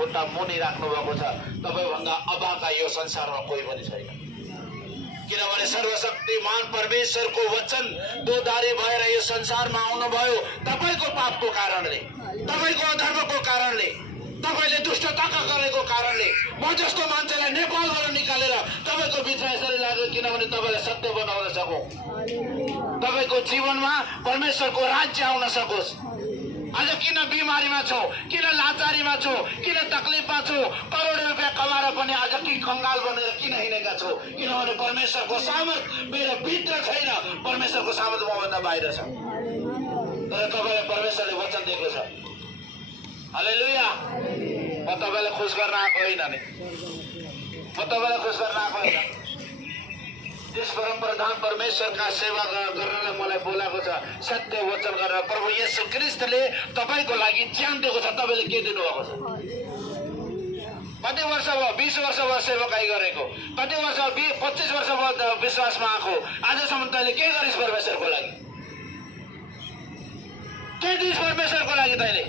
खुट्टा मुनि राख्नु भएको छ। तपाईभन्दा अभागा यो संसारमा कोही पनि छैन, किनभने सर्वशक्तिमान परमेश्वरको वचन दोधारी भएर यो संसारमा आउनुभयो तपाईको पापको कारणले, तपाईको अधर्मको कारणले, तपाईले दुष्टताका गरेको कारणले। म जस्तो मान्छेलाई नेपालबाट निकालेर तपाईको बिचमा यसरी लाग्यो किनभने तपाईलाई सत्य बनाउन सकौं, तपाईको जीवनमा परमेश्वरको राज्य आउन सकोस्। आज किन बिमारीमा छौ, किन लाचारीमा छौ, किन तकलिफमा छौ, करोडौं रुपियाँ कमाएर पनि आज कि कंगाल बनेर किन हिँडेका छौ? किनभने परमेश्वरको सामर्थ मेरो भित्र छैन, परमेश्वरको सामर्थ मभन्दा बाहिर छ। तर तपाईलाई परमेश्वरले वचन दिएको छ। हालेलुया। म तपाईलाई खुश गर्न आएको होइन नि, म तपाईलाई खुश गर्न आएको होइन। जिस परमप्रधान परमेश्वरका सेवा गर्नलाई मलाई बोलाएको छ, सत्य वचन गरेर प्रभु येशू ख्रीष्टले तपाईको लागि ज्यान दिएको छ। तपाईले के दिनु भएको छ? कति वर्ष भयो? 20 वर्ष भयो सेवकाई गरेको, कति वर्ष 25 वर्ष भयो विश्वासमा आएको। आजसम्म तैले के गरिस् परमेश्वरको लागि? के दिइस् परमेश्वरको लागि तैले?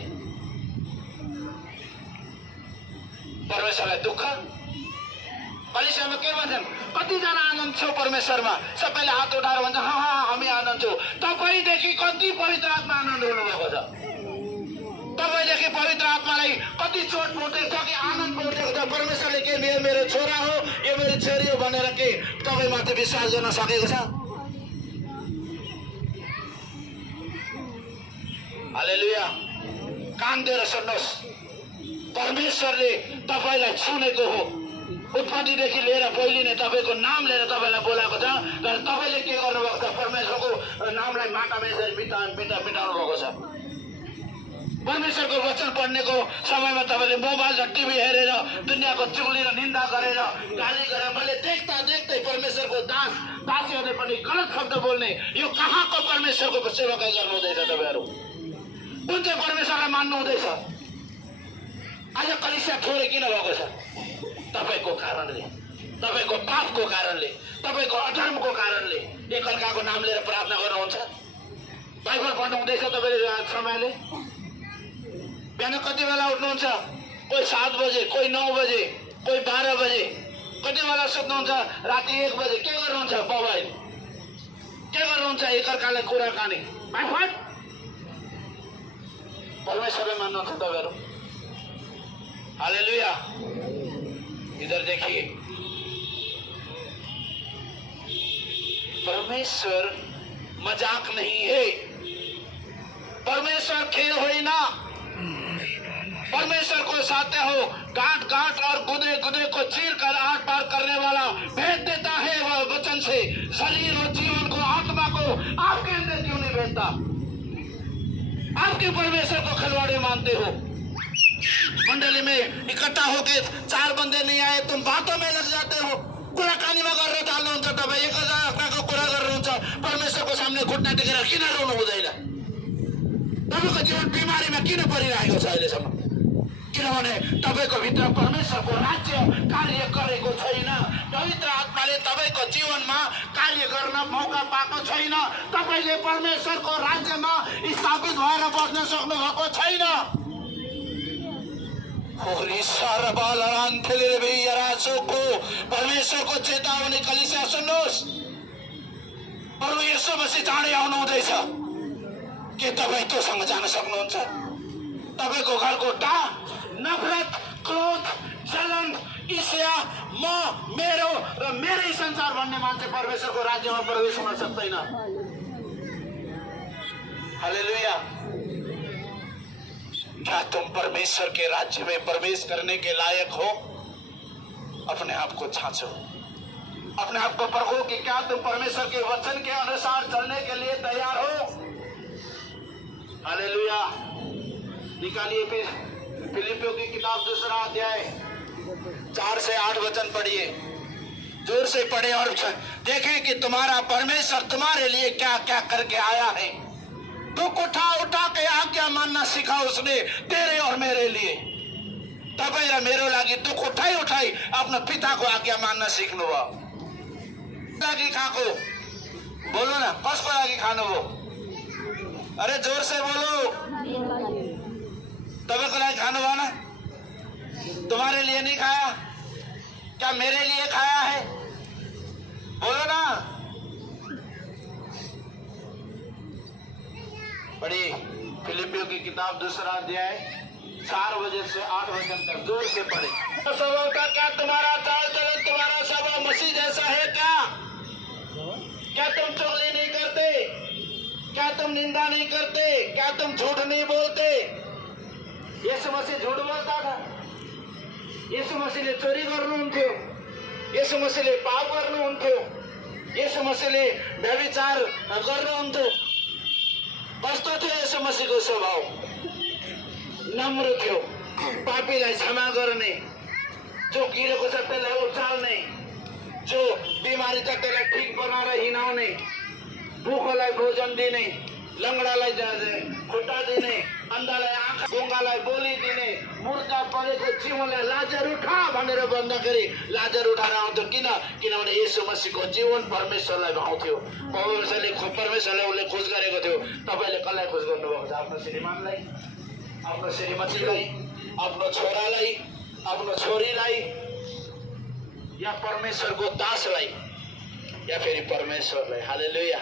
परमेश्वरलाई दुःख? कलिसियामा के भन्छन्? कतिजना आनन्द छौ परमेश्वरमा? सबैले हात उठाएर भन्छ हामी आनन्द छौ। तपाईदेखि कति पवित्र आत्मा आनन्द हुनुभएको छ? तपाईदेखि पवित्र आत्मालाई कति चोट पुगेको छ कि आनन्द पुगेको छ? परमेश्वरले के मेरो छोरा हो, यो मेरो छोरी हो भनेर के तपाईमाथि विश्वास गर्न सकेको छ? हालेलुया। कान दिएर सुन्नुहोस्, परमेश्वरले तपाईलाई छुनेको हो। उत्पत्तिदेखि लिएर पहिले नै तपाईको नाम लिएर तपाईलाई बोलाएको छ। तर तपाईले के गर्नुभएको छ? परमेश्वरको नामलाई माटामा यसरी मिटाउनु भएको छ। परमेश्वरको वचन पढ्नेको समयमा तपाईले मोबाइल र टिभी हेरेर दुनियाँको चुगली र निन्दा गरेर गाली गरेर मैले देख्दै परमेश्वरको दासीहरूले पनि गलत शब्द बोल्ने, यो कहाँको परमेश्वरको सेवाकाई गर्नु हुँदैछ? तपाईहरु कुन चाहिँ परमेश्वरलाई मान्नु हुँदैछ? आज कलिसिया थोरै किन भएको छ? तपाईको कारणले, तपाईको पापको कारणले, तपाईको अधर्मको कारणले। एकअर्काको नाम लिएर प्रार्थना गर्नुहुन्छ, बाइबल पढ्नु हुँदैछ तपाईले समयले? बिहान कति बेला उठ्नुहुन्छ? कोही 7 बजे, कोही 9 बजे, कोही 12 बजे, कति बेला सुत्नुहुन्छ? राति 1 बजे। के गर्नुहुन्छ? मोबाइल। के गर्नुहुन्छ? एकअर्कालाई कुराकानी। परमेश्वरलाई मान्नुहुन्छ तपाईहरु? हालेलुया। इधर देखिए, परमेश्वर मजाक नहीं है, परमेश्वर खेल होइन। परमेश्वर को साथ हो, गांठ और गुदे को चीर कर आर पार करने वाला भेज देता है वह वचन से। शरीर और जीवन को, आत्मा को आपके अंदर क्यों नहीं भेजता? आपके परमेश्वर को खिलवाड़े मानते हो। मंडली में इकट्ठा होके 4 बंदे नहीं आए, तुम बातों में लग जाते हो, कुराकानी में गरेर चाल्नुहुन्छ। तपाईं एकअर्काको कुरा गर्नुहुन्छ, परमेश्वरको सामने घुट्ना टेकेर किन रोनु हुँदैन? तपाईको जीवन बिमारीमा किन परिरहेको छ अहिलेसम्म? किनभने तपाईको भित्र परमेश्वरको राज्य कार्य गरेको छैन। पवित्र आत्माले तपाईको जीवनमा कार्य गर्न मौका पाएको छैन। तपाईले परमेश्वरको राज्यमा स्थापित भएर बस्न सक्नु भएको छैन। परमेश्वरको चेतावनी कलिसिया सुन्नुहोस्, प्रभु येशू मसीह चाँडै आउनु हुँदैछ। के तपाईँ त्योसँग जान सक्नुहुन्छ? तपाईको घरको नफरत, क्रोध, जलन, ईर्ष्या, म, मेरो र मेरै संसार भन्ने मान्छे परमेश्वरको राज्यमा प्रवेश हुन सक्दैन। हालेलुया। क्या तुम परमेश्वर के राज्य में प्रवेश करने के लायक हो? अपने आप को छाछो, अपने आप को परखो कि क्या तुम परमेश्वर के वचन के अनुसार चलने के लिए तैयार हो? हालेलुया। निकालिए फिलिपियों की किताब 2 अध्याय 4 से 8 वचन पढ़िए, जोर से पढ़े और देखें कि तुम्हारा परमेश्वर तुम्हारे लिए क्या क्या करके आया है। दुख उठा के आज्ञा मानना सीखा उसने तेरे और मेरे लिए। तपाईं र मेरो लागि दुख उठाई आफ्नो पिताको आज्ञा मान्न सिक्नु भयो। लागि खाएको बोलो न, कसको लागि खानु भयो? अरे जोर से बोलो। तपाईको लागि खानु भएन? तुम्हारे लिए नहीं खाया? क्या मेरे लिए खाया है? बोलो ना। पढ़ी फिलिपियों की किताब 2 अध्याय 4 बजे से 8 बजे तक जोर से पढ़े। स्वभाव का क्या तुम्हारा चाल चलन, तुम्हारा स्वभाव मसीह जैसा है क्या? क्या तुम चुगली नहीं करते? क्या तुम निंदा नहीं करते? क्या तुम झूठ नहीं बोलते? यीशु मसीह झूठ बोलता था? यीशु मसीहले चोरी गर्नुहुन्थ्यो? यीशु मसीहले पाप गर्नुहुन्थ्यो? यीशु मसीहले व्यभिचार गर्नुहुन्थ्यो? कस्तो थियो यीशु मसीहको स्वभाव? नम्र थियो, पापीलाई क्षमा गर्ने, जो गिरेको छ त्यसलाई उचाल्ने, जो बिमारी छ त्यसलाई ठिक बनाएर हिँडाउने, भूखोलाई भोजन दिने, लङ्गडालाई खुट्टा दिने, अन्धालाई आँखा, गुङ्गालाई बोली दिने, मुर्दा परेको जीवनलाई लाजर उठा भनेर भन्दाखेरि लाजर उठाएर आउँथ्यो। किनभने यीशु मसीहको जीवन परमेश्वरलाई भाउँथ्यो। परमेश्वरले उसले खोज गरेको थियो। तपाईँले कसलाई खोज गर्नुभएको छ? आफ्नो श्रीमानलाई, आफ्नो श्रीमतीलाई, आफ्नो छोरालाई, आफ्नो छोरीलाई, या परमेश्वरको दासलाई, या फेरि परमेश्वरलाई? हालेलुया।